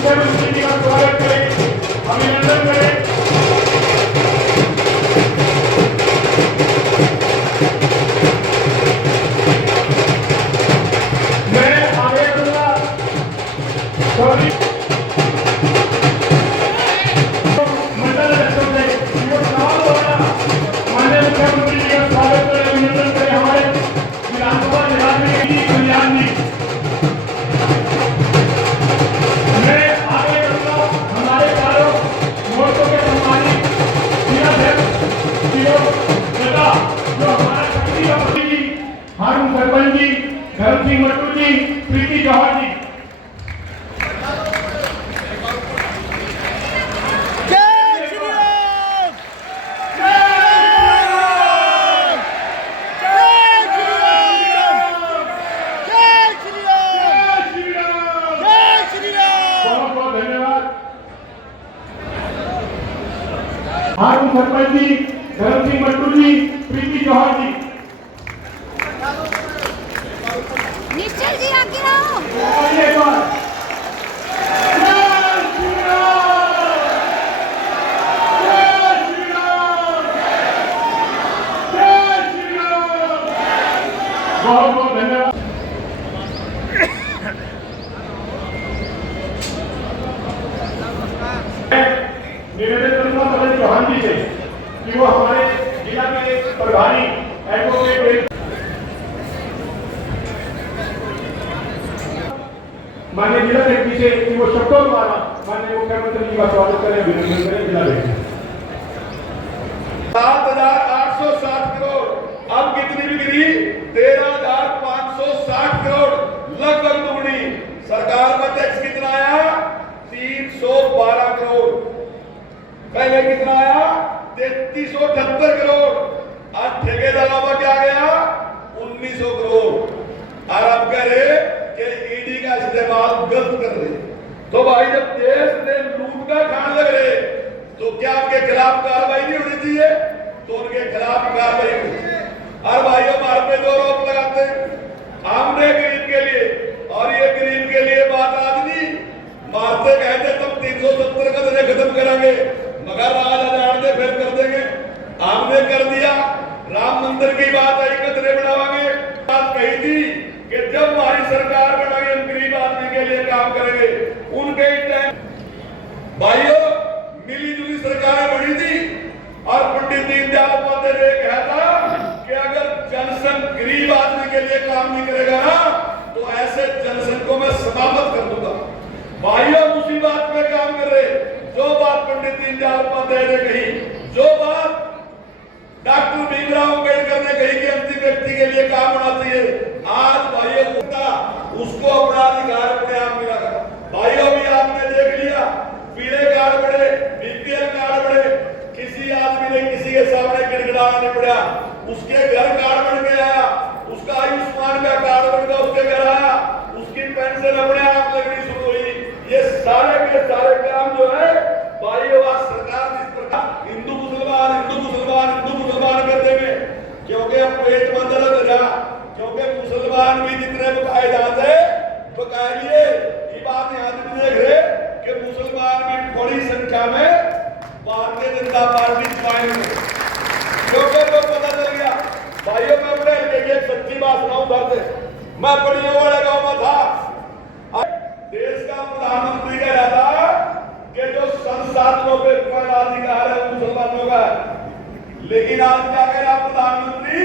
मुख्यमंत्री जी का स्वागत करें, अभिनंदन करें। मैं आगे बढ़ूंगा। मंडल अध्यक्षों से जो चुनाव द्वारा माननीय मुख्यमंत्री जी का स्वागत करें, अभिनंदन करें। हमारे विधानसभा निर्वाचन की कल्याण जी हारून सरपंच जी, धर्म सिंह मट्टू जी, प्रीति जौहर जी। बहुत बहुत धन्यवाद। हारून सरपंच जी, धर्म सिंह मट्टू जी, प्रीति जौहर जी। निश्चल जी आगे आओ। बहुत बहुत धन्यवाद। निवेदन करूंगा सदन चौहान जी से कि वो हमारे जिला के प्रभारी एडवोकेट माननीय जिला सेक्रेटरी से कि वो शब्दों द्वारा माननीय मुख्यमंत्री जी का स्वागत करें, अभिनंदन करें। जिला सेक्रेटरी 7,860 करोड़, अब कितनी बिक्री? 13,560 करोड़, लगभग दुगनी। सरकार का टैक्स कितना आया? 312 करोड़। पहले कितना आया? 3378 करोड़। आज ठेकेदारों का क्या गया? 1900 करोड़। और अब कह रहे कि ईडी का इस्तेमाल गलत कर रहे। तो भाई जब देश ने लूट का खान लग रहे तो क्या उनके खिलाफ कार्रवाई नहीं होनी चाहिए? तो उनके खिलाफ कार्रवाई हुई। और भाइयों हमारे पे दो आरोप लगाते हैं, हमने गरीब के लिए, और ये गरीब के लिए बात आज नहीं मारते कहते तुम 370 का दर्जा खत्म करेंगे, मगर आज हजार दे फिर कर देंगे। हमने कर दिया। राम मंदिर की बात आई, कतरे बढ़ावांगे। बात कही थी कि जब हमारी सरकार बनाएगी हम गरीब आदमी के लिए काम करेंगे। उनके टाइम भाइयों मिली जुली सरकार बनी थी और पंडित दीनदयाल उपाध्याय ने कहा था कि अगर जनसंघ गरीब आदमी के लिए काम नहीं करेगा ना तो ऐसे जनसंघ को मैं समाप्त कर दूंगा। भाइयों उसी बात पे काम कर रहे, जो बात पंडित दीनदयाल उपाध्याय ने कही, जो बात डॉक्टर भीमराव अम्बेडकर ने कही कि अंतिम व्यक्ति के लिए काम होना चाहिए, आज भाइयों उसको अपना अधिकार अपने आप मिला। भाइयों भी आपने देख लिया, पीले कार्ड बढ़े, बीपीएल कार्ड बढ़े, किसी आदमी ने किसी के सामने गिड़गिड़ाना नहीं पड़ा। उसके घर कार्ड बन के आया, उसका आयुष्मान का कार्ड बन गया, उसके घर आया, उसकी पेंशन अपने आप लगनी शुरू हुई। ये सारे के सारे काम जो है भाइयों आज सरकार जिस प्रकार हिंदू मुसलमान हिंदू मुसलमान हिंदू मुसलमान करते हुए, क्योंकि अब पेट में दर्द हो जा, क्योंकि मुसलमान भी जितने बकाए जाते बकाए लिए। ये बात यहाँ भी देख रहे कि मुसलमान भी बड़ी संख्या में भारतीय जनता पार्टी पाएंगे, क्योंकि तो पता चल गया। भाइयों मैं अपने एक सच्ची बात सुनाऊं घर से। मैं बड़ियों वाले गांव में था, देश का प्रधानमंत्री कह रहा था कि जो संसाधनों पे पहला अधिकार है मुसलमानों का, लेकिन आज क्या कह रहा प्रधानमंत्री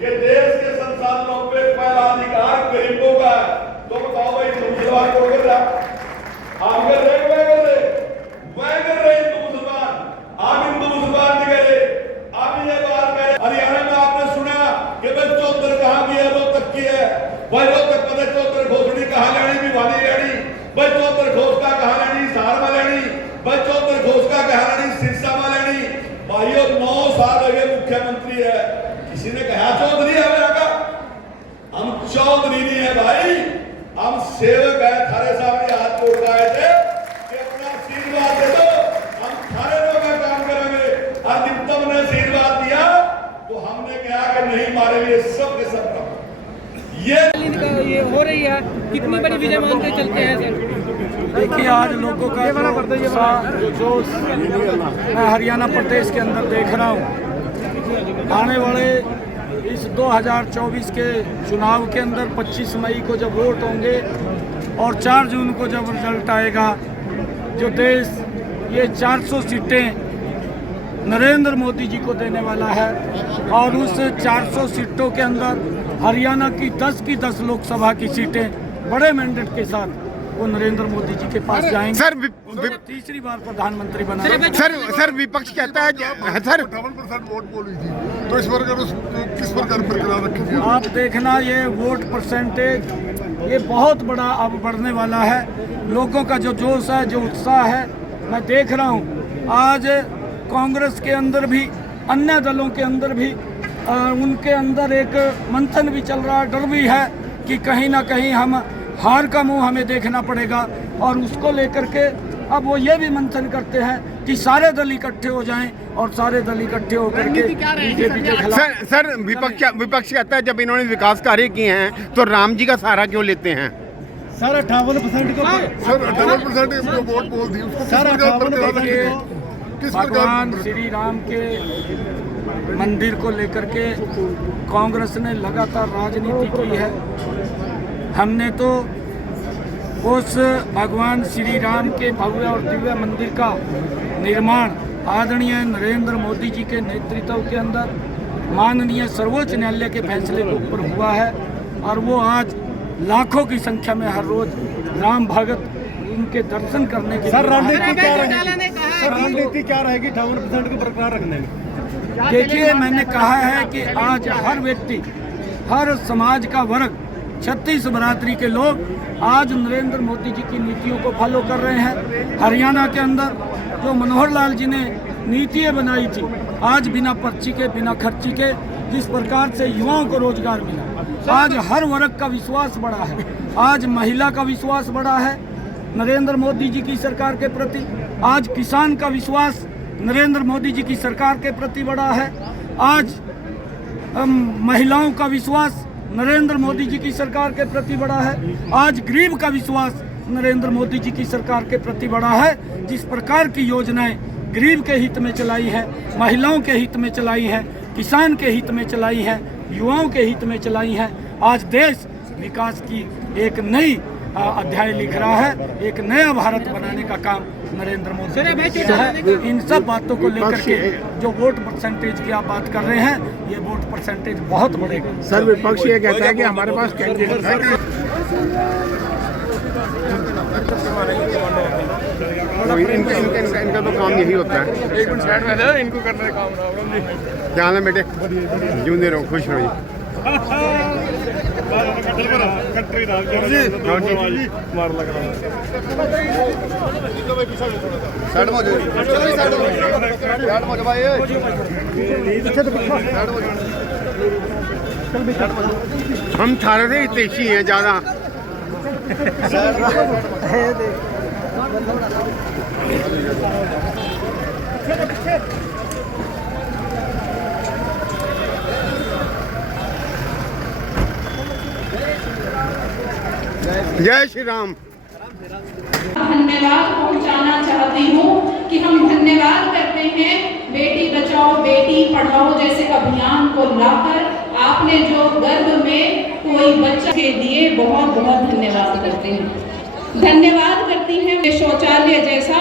कि देश के संसाधनों पे पहला अधिकार गरीबों का है। तो बताओ भाई मुसलमान को कर रहा, हम कर रहे हिंदू मुसलमान, हम हिंदू मुसलमान नहीं कर रहे। आप ये बात कह रहे, हरियाणा में आपने सुना कि भाई चौधर कहाँ की है, रोहतक की है। भाई रोहतक पता चौधर घोषणी कहाँ लेनी, भिवानी लेनी, भाई चौधर घोष का कहाँ लेनी, हिसार में लेनी, भाई चौधर घोष का कहाँ लेनी, सिरसा में लेनी। भाइयों 9 साल हो गए मुख्यमंत्री है, किसी ने कहा चौधरी है मेरा का? हम चौधरी नहीं है भाई, हम सेवक है। थारे सामने हाथ जोड़ के आए थे कि अपना आशीर्वाद दे दो, हम थारे लोगों का काम करेंगे। और जब तुमने आशीर्वाद दिया तो हमने कहा कि नहीं, हमारे लिए सब के सब काम। ये हो रही है, कितनी बड़ी विजय मानते चलते हैं सर? देखिए आज लोगों का जो जोश मैं हरियाणा प्रदेश के अंदर देख रहा हूँ। आने वाले इस 2024 के चुनाव के अंदर 25 मई को जब वोट होंगे और 4 जून को जब रिजल्ट आएगा, जो देश ये 400 सीटें नरेंद्र मोदी जी को देने वाला है और उस 400 सीटों के अंदर हरियाणा की 10 लोकसभा की सीटें बड़े मैंडेट के साथ वो नरेंद्र मोदी जी के पास जाएंगे। सर तीसरी बार प्रधानमंत्री बना। सर विपक्ष कहता है सर 58% वोट बोली थी, तो इस बार किस प्रकार बरकरार रखेंगे? आप देखना ये वोट परसेंटेज ये बहुत बड़ा अब बढ़ने वाला है। लोगों का जो जोश है, जो उत्साह है, मैं देख रहा हूँ। आज कांग्रेस के अंदर भी, अन्य दलों के अंदर भी उनके अंदर एक मंथन भी चल रहा है, डर भी है कि कहीं ना कहीं हम हार का मुंह हमें देखना पड़ेगा। और उसको लेकर के अब वो ये भी मंथन करते हैं कि सारे दल इकट्ठे हो जाएं और सारे दल इकट्ठे होकर के बीजेपी के खिलाफ। सर विपक्ष कहता है जब इन्होंने विकास कार्य किए हैं तो राम जी का सहारा क्यों लेते हैं? सर 58% को सर 58% जो वोट बोल दी उसको किस प्रकार बरकरार रखेंगे? भगवान श्री राम के मंदिर को लेकर के कांग्रेस ने लगातार राजनीति की है। हमने तो उस भगवान श्री राम के भव्य और दिव्य मंदिर का निर्माण आदरणीय नरेंद्र मोदी जी के नेतृत्व के अंदर माननीय सर्वोच्च न्यायालय के फैसले के ऊपर हुआ है और वो आज लाखों की संख्या में हर रोज राम भगत उनके दर्शन करने के। सर रणनीति क्या रहेगी 58% को बरकरार रखने में? देखिए मैंने कहा है कि आज हर व्यक्ति, हर समाज का वर्ग, 36 बरादरी के लोग आज नरेंद्र मोदी जी की नीतियों को फॉलो कर रहे हैं। हरियाणा के अंदर जो मनोहर लाल जी ने नीतियाँ बनाई थी, आज बिना पर्ची के, बिना खर्ची के जिस प्रकार से युवाओं को रोजगार मिला, आज हर वर्ग का विश्वास बढ़ा है। आज महिला का विश्वास बढ़ा है नरेंद्र मोदी जी की सरकार के प्रति। आज किसान का विश्वास नरेंद्र मोदी जी की सरकार के प्रति बढ़ा है। आज महिलाओं का विश्वास नरेंद्र मोदी जी की सरकार के प्रति बढ़ा है। आज गरीब का विश्वास नरेंद्र मोदी जी की सरकार के प्रति बढ़ा है। जिस प्रकार की योजनाएं गरीब के हित में चलाई है, महिलाओं के हित में चलाई है, किसान के हित में चलाई है, युवाओं के हित में चलाई है, आज देश विकास की एक नई अध्याय लिख रहा है। एक नया भारत बनाने का काम नरेंद्र मोदी जी है। इन सब बातों को लेकर के जो वोट परसेंटेज की आप बात कर रहे हैं, ये वोट परसेंटेज बहुत बढ़ेगा। सर विपक्ष ये कहता है कि हमारे पास कैंडिडेट है। इनका तो काम यही होता है। एक मिनट साइड में है, इनको करने का काम। क्या हाल है बेटे? जीवते रहो, खुश रहो। मार लग रहा हम थारे से हितैषी हैं ज़्यादा। जय श्री राम। धन्यवाद पहुंचाना चाहती हूं कि हम धन्यवाद करते हैं बेटी बचाओ बेटी पढ़ाओ जैसे अभियान को लाकर आपने जो गर्भ में कोई बच्चा के दिए, बहुत बहुत धन्यवाद करते हैं। धन्यवाद करती हैं शौचालय जैसा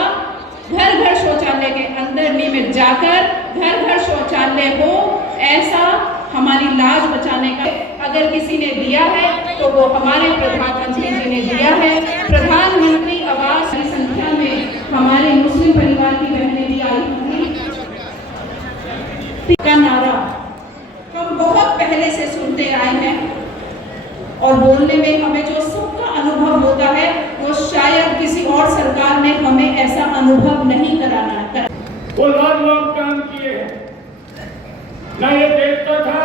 घर घर शौचालय के अंदर नियमित जाकर घर घर शौचालय हो, ऐसा हमारी लाज बचाने का अगर किसी ने दिया है तो वो हमारे प्रधानमंत्री जी ने दिया है। प्रधानमंत्री आवास की संख्या में हमारे मुस्लिम परिवार की बहनें भी आई होंगी। का नारा हम बहुत पहले से सुनते आए हैं और बोलने में हमें जो सुख का अनुभव होता है वो शायद किसी और सरकार ने हमें ऐसा अनुभव नहीं कराना है। वो लाजवाब काम किए हैं। मैं ये देखता था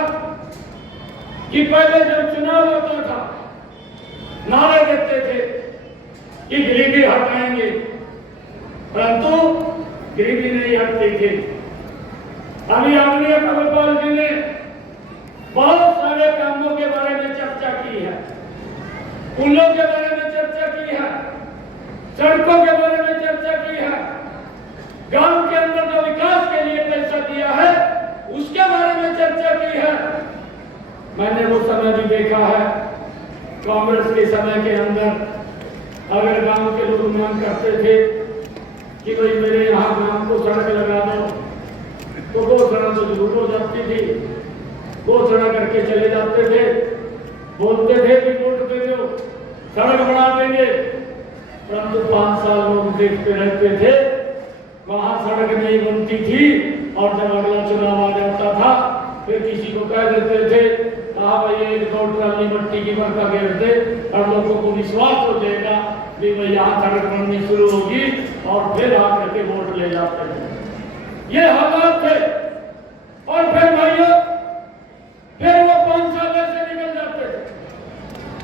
कि पहले जब चुनाव होता था नारे देते थे कि गरीबी हटाएंगे, परंतु गरीबी नहीं हटती थी। अभी आदरणीय कमलपाल जी ने बहुत सारे कामों के बारे में चर्चा की है, पुलों के बारे में चर्चा की है, सड़कों के बारे में चर्चा की है, गांव के अंदर जो विकास के लिए पैसा दिया है उसके बारे में चर्चा की है। मैंने वो समय भी देखा है, कांग्रेस के समय के अंदर अगर गांव के लोग मांग करते थे कि भाई मेरे यहाँ गांव को सड़क लगा दो, तो घोषणा तो जरूर हो जाती थी, घोषणा करके चले जाते थे, बोलते थे कि वोट दे दो सड़क बना देंगे, परंतु 5 साल लोग देखते रहते थे, वहां सड़क नहीं बनती थी और जब अगला चुनाव आ जाता था फिर किसी को कह देते थे हाँ भाई 1-2 ट्राली मट्टी की बरका घेर दे और लोगों को विश्वास हो जाएगा कि भाई यहाँ सड़क बननी शुरू होगी और फिर आकर के वोट ले जाते थे। ये हालात थे और फिर भाइयों फिर वो 5 साल ऐसे निकल जाते थे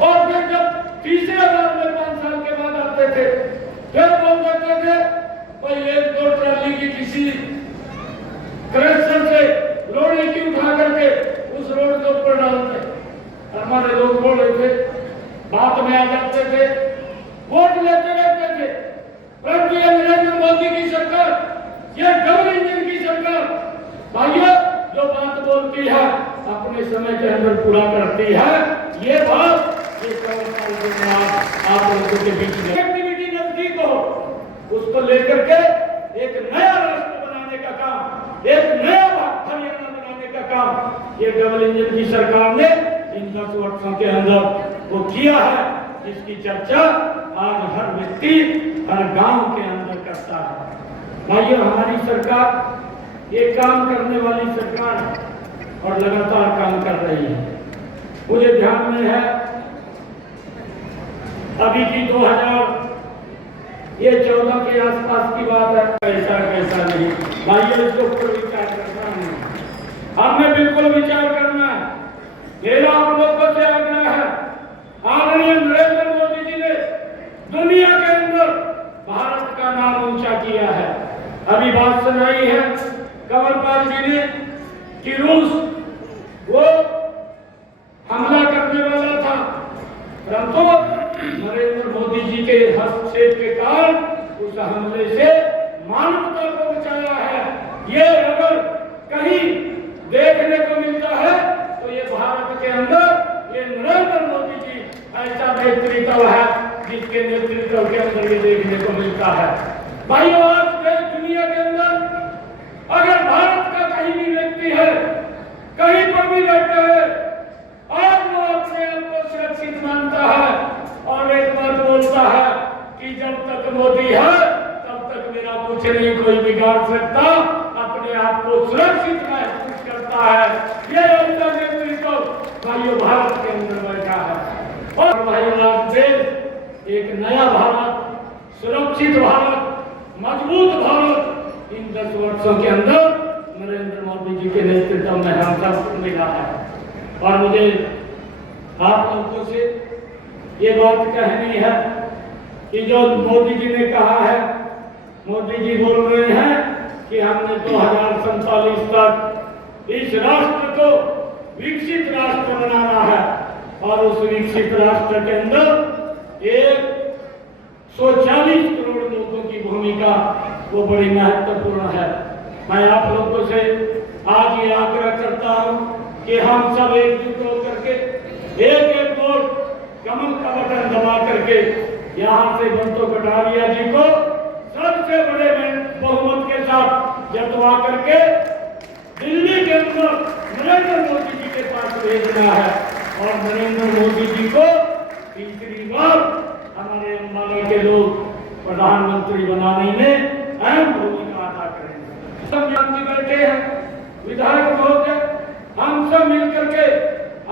और फिर जब तीसरे बार में 5 साल के बाद आते थे फिर बोल देते थे भाई 1-2 ट्राली की किसी क्रैशर से रोड की उठा करके उस रोड के ऊपर डालते। हमारे लोग बोल रहे थे, बात में आ जाते थे, वोट लेते रहते थे, परंतु ये नरेंद्र मोदी की सरकार, ये डबल इंजन की सरकार भाइयों जो बात बोलती है अपने समय के अंदर पूरा करती है। ये बात आप लोगों के बीच में एक्टिविटी नजदीक हो, उसको लेकर के एक नया राष्ट्र बनाने का काम, एक नया हरियाणा बनाने का काम ये डबल इंजन की सरकार ने इन 10 वर्षों के अंदर वो किया है, जिसकी चर्चा आज हर व्यक्ति हर गांव के अंदर करता है। भाइयों हमारी सरकार ये काम करने वाली सरकार है और लगातार काम कर रही है। मुझे ध्यान में है अभी की 2014 के आसपास की बात है, कैसा नहीं भाइयों इसके ऊपर विचार करना है, हमने बिल्कुल विचार करना है। मेरा आप लोगों से आग्रह है, आदरणीय नरेंद्र मोदी जी ने दुनिया के अंदर भारत का नाम ऊंचा किया है। अभी बात सुनाई है कंवरपाल जी ने कि रूस वो हमला करने वाला था, परंतु नरेंद्र मोदी जी के हस्तक्षेप के कारण उस हमले से मानवता को बचाया है। ये अगर कहीं देखने को मिलता है तो ये भारत के अंदर ये नरेंद्र मोदी जी ऐसा नेतृत्व है जिसके नेतृत्व के अंदर ये देखने को मिलता है। भाइयों आज दुनिया के अंदर अगर भारत का कहीं भी व्यक्ति है, कहीं पर भी बैठा है, आज वो अपने आप को सुरक्षित मानता है और एक बात बोलता है कि जब तक मोदी है तब तक मेरा कुछ नहीं कोई बिगाड़ सकता, अपने आप को सुरक्षित महसूस करता है। ये ऐसा नेतृत्व भाइयों भारत के अंदर बैठा है और भाइयों आज देश एक नया भारत, सुरक्षित भारत, मजबूत भारत इन 10 वर्षों के अंदर नरेंद्र मोदी जी के नेतृत्व में हम सबको मिला है। और मुझे आप लोगों से ये बात कहनी है कि जो मोदी जी ने कहा है, मोदी जी बोल रहे हैं कि हमने 2047 तक इस राष्ट्र को विकसित राष्ट्र बनाना है और उस विकसित राष्ट्र के अंदर 140 करोड़ लोगों की भूमिका वो बड़ी महत्वपूर्ण है। मैं आप लोगों से आज ये आग्रह करता हूँ कि हम सब एकजुट होकर के एक वोट कमल का बटन दबा करके यहाँ से बंतो कटारिया जी को सबसे बड़े बहुमत के साथ जतवा करके दिल्ली के अंदर नरेंद्र मोदी जी के पास भेजना है और नरेंद्र मोदी जी को तीसरी बार हमारे अंबाला के लोग प्रधानमंत्री बनाने में अहम भूमिका अदा करेंगे। सब यहाँ बैठे हैं, विधायक लोग हैं, हम सब मिलकर के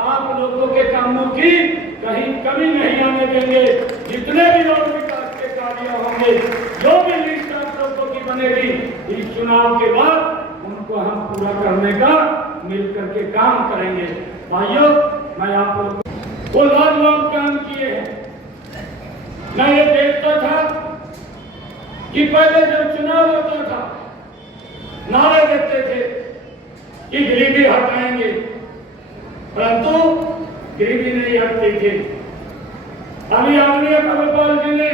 आप लोगों के कामों की कहीं कमी नहीं आने देंगे। जितने भी और विकास के कार्य होंगे, जो भी लिस्ट आप लोगों की बनेगी इस चुनाव के बाद उनको हम पूरा करने का मिलकर के काम करेंगे। भाइयों मैं आप लोगों को लाजवाब काम किए हैं। मैं ये देखता था कि पहले जब चुनाव होता था नारे देते थे कि गरीबी हटाएंगे, परंतु गरीबी नहीं हटती थी। अभी आदरणीय कंवरपाल जी ने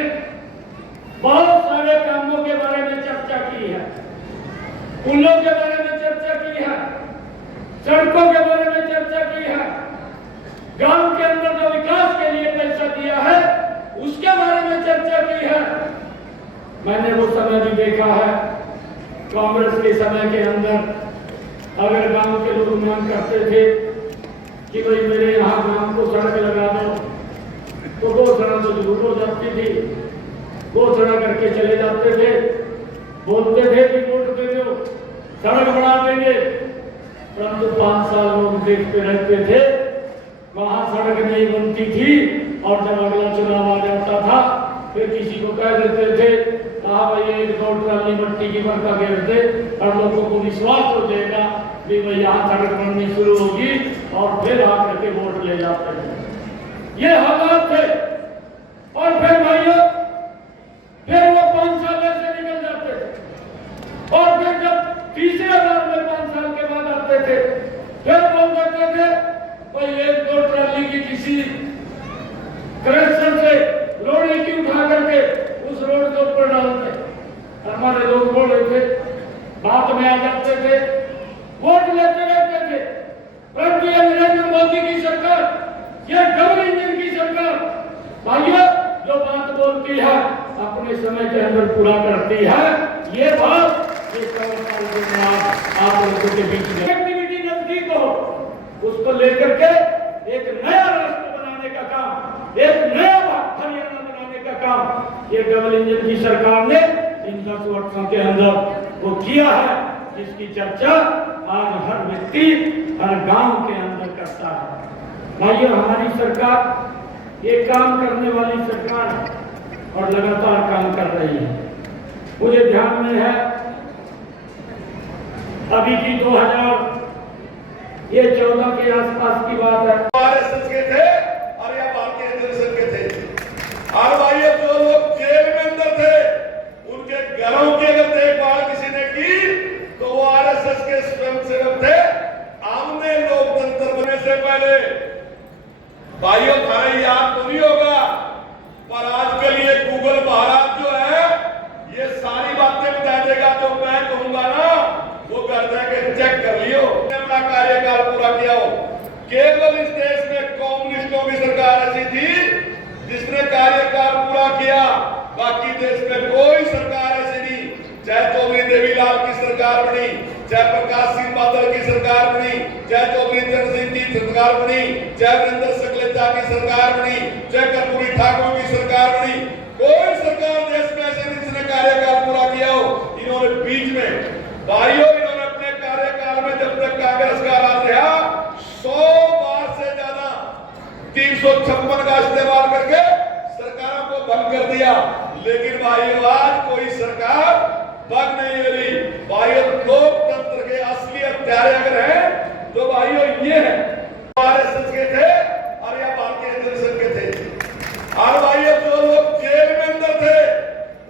बहुत सारे कामों के बारे में चर्चा की है, पुलों के बारे में चर्चा की है, सड़कों के बारे में चर्चा की है, गांव के अंदर जो विकास के लिए पैसा दिया है उसके बारे में चर्चा की है। मैंने वो समय भी देखा है, कांग्रेस के समय के अंदर अगर गांव के लोग मांग करते थे कि भाई मेरे यहाँ गांव को सड़क लगा दो, तो घोषणा तो जरूर हो जाती थी, घोषणा करके चले जाते थे, बोलते थे कि वोट दे दो सड़क बना देंगे, परंतु 5 साल लोग देखते रहते थे, वहां सड़क नहीं बनती थी, और जब अगला चुनाव आ जाता था फिर किसी को कह देते थे कहा भाई 1-2 ट्राली मिट्टी की बरका घेर दे, और लोगों को विश्वास हो जाएगा कि भाई यहाँ सड़क बननी शुरू होगी, और फिर आकर के वोट ले जाते थे। ये हालात थे। और फिर भाइयों फिर वो 5 साल ऐसे निकल जाते थे, और फिर जब तीसरे बार में 5 साल के बाद आते थे फिर बोल करते थे भाई 1-2 ट्राली की किसी क्रशर से रोड की उठा करके उस रोड के ऊपर डालते। हमारे लोग बोल रहे थे, बात में आ जाते थे, वोट लेते रहते थे, परंतु ये नरेंद्र मोदी की सरकार, ये डबल इंजन की सरकार भाइयों जो बात बोलती है अपने समय के अंदर पूरा करती है। ये बात आप लोगों के बीच में एक्टिविटी नजदीक हो, उसको लेकर के एक नया राष्ट्र बनाने का काम, एक नया हरियाणा बनाने का काम ये डबल इंजन की सरकार ने इन 10 वर्षों के अंदर वो किया है, जिसकी चर्चा आज हर व्यक्ति हर गांव के अंदर करता है। भाइयों हमारी सरकार ये काम करने वाली सरकार है और लगातार काम कर रही है। मुझे ध्यान में है अभी की 2014 के आसपास की बात है, आरएसएस के थे और या भारतीय जनसंघ के थे, और भाई जो लोग जेल में अंदर थे उनके घरों की अगर देखभाल किसी ने की तो वो आरएसएस के स्वयंसेवक थे। आमने लोकतंत्र बनने से पहले भाइयों थाने याद तो नहीं होगा, पर आज के लिए गूगल महाराज जो है ये सारी बातें बता देगा जो मैं कहूंगा ना, वो कर जाके चेक कर लियो। अपना कार्यकाल पूरा किया हो। केवल इस देश में कम्युनिस्टों की सरकार ऐसी थी जिसने कार्यकाल पूरा किया, बाकी देश में कोई सरकार ऐसी नहीं। चाहे चौधरी देवीलाल की सरकार बनी, चाहे प्रकाश सिंह बादल की सरकार बनी, चाहे चौधरी चरण सिंह की सरकार बनी, चाहे वीरेंद्र सकलेचा की सरकार बनी, चाहे कर्पूरी ठाकुर की सरकार बनी, कोई सरकार देश में ऐसे जिसने कार्यकाल पूरा किया हो। इन्होंने बीच में भाइयों इन्होंने अपने कार्यकाल में जब तक कांग्रेस का राज रहा 100 बार से ज्यादा 356 का इस्तेमाल करके सरकारों को भंग कर दिया, लेकिन भाइयों आज कोई सरकार भंग नहीं हो रही। भाइयों लोकतंत्र के असली हत्यारे अगर हैं तो भाइयों ये है आरएसएस के थे और या भारतीय जनसंघ के थे, और भाइयों जो लोग जेल में अंदर थे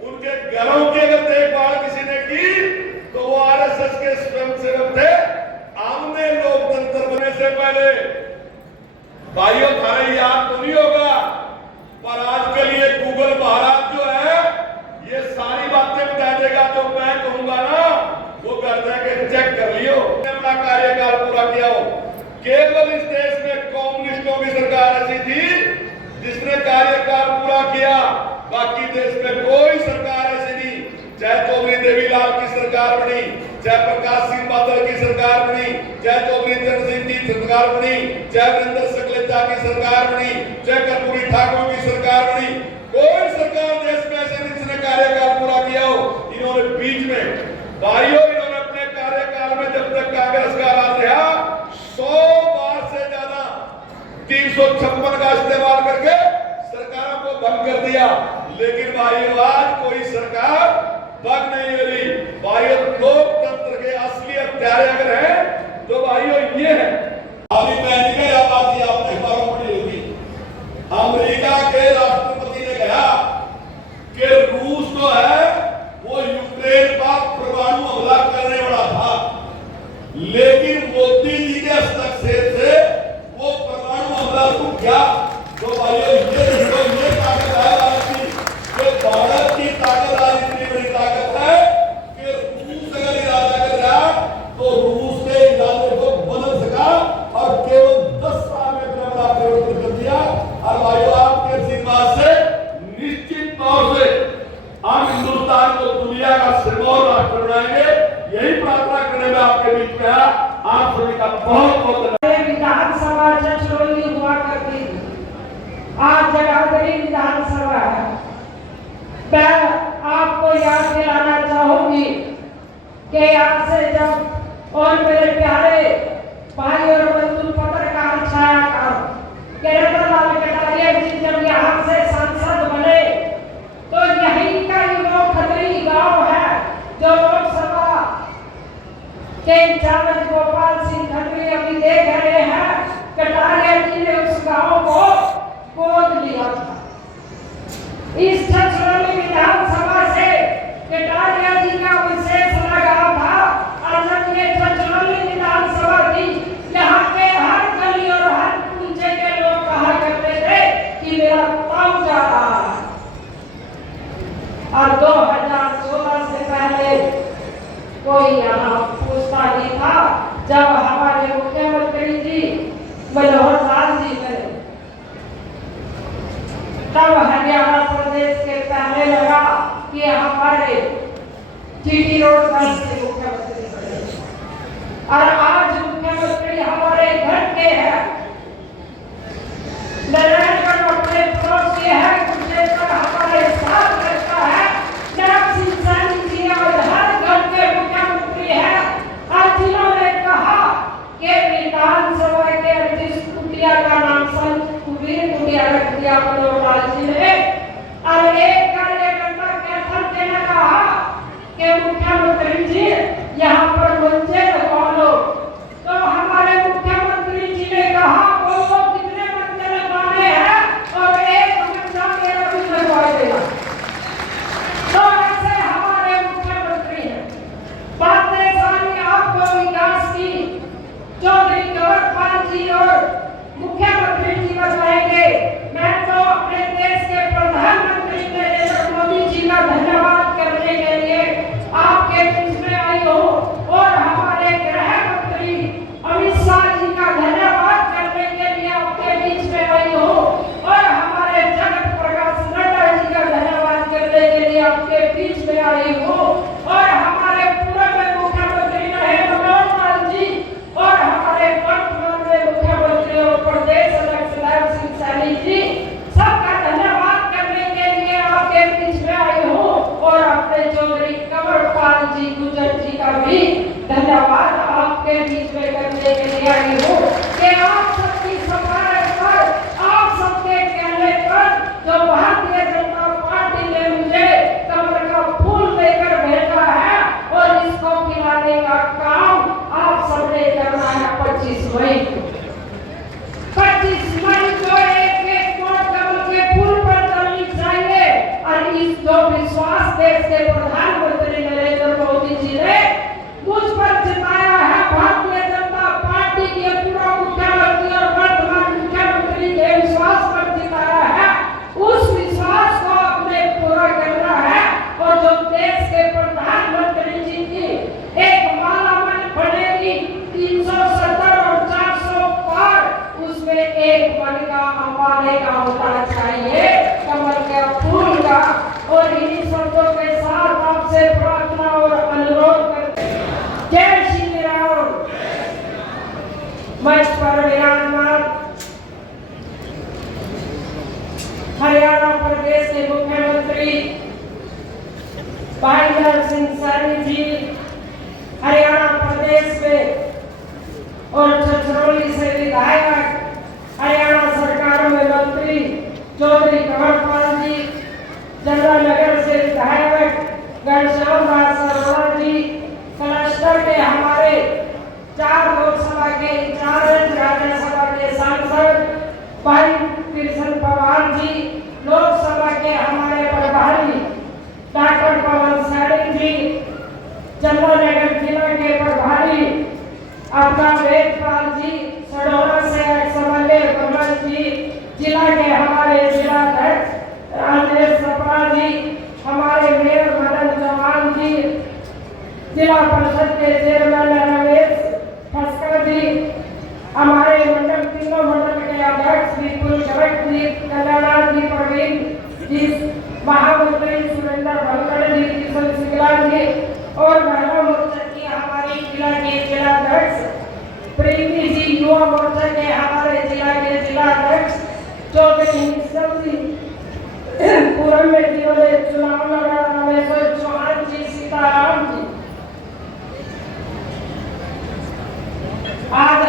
उनके घरों की अगर देखभाल किसी ने की तो वो आरएसएस के स्वयंसेवक थे। आमने लोकतंत्र बनने से पहले भाइयों थाने याद तो नहीं होगा, पर आज के लिए गूगल महाराज जो है ये सारी बातें बता देगा जो मैं कहूंगा ना, वो कर जाके चेक कर लियो। अपना कार्यकाल पूरा किया हो। केवल इस देश में कम्युनिस्टों की सरकार ऐसी थी जिसने कार्यकाल पूरा किया, बाकी देश में कोई सरकार ऐसी नहीं। चाहे चौधरी देवीलाल की सरकार बनी, चाहे प्रकाश सिंह बादल की सरकार बनी, चाहे चौधरी चरण सिंह की सरकार बनी, चाहे वीरेंद्र सकलेचा की सरकार बनी, चाहे कर्पूरी ठाकुर की सरकार बनी, कोई सरकार देश में ऐसे जिसने कार्यकाल पूरा किया हो। इन्होंने बीच में भाइयों इन्होंने अपने कार्यकाल में जब तक कांग्रेस का राज रहा 100 बार से ज्यादा 356 का इस्तेमाल करके सरकारों को भंग कर दिया, लेकिन भाइयों आज कोई सरकार भंग नहीं हो रही। भाइयों लोकतंत्र के असली हत्यारे अगर हैं तो भाइयों ये है। अभी पहली का याद आती है आपने बारों पढ़ी होगी, अमेरिका के राष्ट्रपति ने कहा कि रूस जो है वो यूक्रेन पर परमाणु हमला करने वाला था, लेकिन मोदी जी के हस्तक्षेप से वो परमाणु हमला रुक गया। तो भाइयों ये ताकत है भारत की, भारत की ताकत इंडिया का सिरमौर राष्ट्र बनाएंगे। यही प्रार्थना करने में आपके बीच में है। आप सभी का बहुत बहुत धन्यवाद। विधानसभा छछरौली हुआ करती थी, आज जगाधरी विधानसभा है। मैं आपको याद दिलाना चाहूंगी कि आज से जब और मेरे प्यारे भाई और बंधु पत्रकार छायाकार केरलाल कटारिया जी जब यहाँ से सांसद बने तो यही का युवा खतरी गांव है जो लोकसभा के इंचार्ज गोपाल सिंह खत्री अभी देख रहे हैं। कटारिया जी ने उस गांव को गोद लिया था। इस छछरौली विधानसभा से कटारिया जी का विशेष लगाव था और जब ये छछरौली विधानसभा थी, यहाँ के हर गली और हर कुंजे के लोग कहा करते थे कि मेरा ताऊ जा रहा है। और 2016 से पहले कोई यहाँ पूछता नहीं था। जब हमारे मुख्यमंत्री जी मनोहर लाल जी बने तब हरियाणा प्रदेश के पहले लगा कि हमारे जीटी रोड से मुख्यमंत्री बने और आज मुख्यमंत्री हमारे घर के हैं। नारायणगढ़ अपने पड़ोस के है, कुशेश्वर हमारे साथ रहता है। नरक सिंह सैनी जी और हर घर के मुख्यमंत्री है। आज जिन्होंने कहा कि विधानसभा के जिस कुटिया का नाम संत कुबीर कुटिया रख दिया मनोहर जी ने और एक कार्यकर्ता कैथन देने कहा कि मुख्यमंत्री जी यहाँ पर मंचे लगवा लो, तो हमारे मुख्यमंत्री जी ने कहा वो कितने मंचे लगवाने हैं और एक मंचा मेरा भी लगवा देगा। तो ऐसे हमारे मुख्यमंत्री हैं। बातें सारी आपको विकास की चौधरी कंवरपाल जी और मुख्यमंत्री जी बताएंगे। मैं तो अपने देश के प्रधानमंत्री नरेंद्र मोदी जी का धन्यवाद करने के लिए आपके बीच में आई हूँ और हमारे गृह मंत्री अमित शाह जी का धन्यवाद करने के लिए आपके बीच में आई हूँ और हमारे जगत प्रकाश नड्डा जी का धन्यवाद करने के लिए आपके बीच में आई हूँ और हमारे पूर्व मुख्यमंत्री रहे मनोहर लाल जी और हमारे वर्तमान में मुख्यमंत्री और प्रदेश अध्यक्ष नारायण सिंह सैनी जी सबका धन्यवाद करने के लिए आपके बीच में आई हूँ और अपने चौधरी कंवरपाल जी गुजर जी का भी धन्यवाद आपके बीच में करने के लिए आई हूँ कि आप सबकी सिफारिश पर आप सबके कहने पर जो भारतीय जनता पार्टी ने मुझे कमल का फूल देकर भेजा है और इसको खिलाने का काम आप सबने करना है 25 मई को। 25 मई को एक एक वोट कमल के फूल पर डालनी चाहिए और इस जो विश्वास देश के प्रधानमंत्री नरेंद्र मोदी जी ने मुझ पर जताया है, भारतीय जनता पार्टी के पूरा मुख्यमंत्री और वर्तमान मुख्यमंत्री के विश्वास पर जताया है, उस विश्वास को अपने पूरा करना है और जो देश के प्रधानमंत्री जी की एक मालामाल बनेगी 370 और 400 पार, उसमें एक मन का अंबाले का होना चाहिए, कमल के फूल का। और इन्हीं शब्दों के साथ आपसे प्रार्थना और अनुरोध करते हैं। जय श्री राम। मंच पर विराजमान हरियाणा प्रदेश के मुख्यमंत्री भाई नरक सिंह सैनी जी, हरियाणा प्रदेश में और छछरौली से विधायक, हरियाणा सरकार में मंत्री चौधरी कंवरपाल जी, जंगलनगर से विधायक घनश्याम दास अरोड़ा जी, क्लस्टर के हमारे 4 लोकसभा के इंचार्ज, राज्यसभा के सांसद भाई कृष्ण पवार जी, लोकसभा के हमारे प्रभारी डॉक्टर पवन सैनी जी, जंगलनगर जिला के प्रभारी अपना वेदपाल जी, सडोरा से एक्स-एमएलए कमल जी, जिला के हमारे जिलाध्यक्ष राजेश सपरा जी, हमारे मेयर मदन चौहान जी, जिला परिषद के चेयरमैन रमेश ठस्कर जी, हमारे मंडल तीनों मंडल के अध्यक्ष विपुल गर्ग जी, कल्याण जी, प्रवीण जी, महामंत्री सुरेंद्र भंगड़ जी, किशन सिंगला आज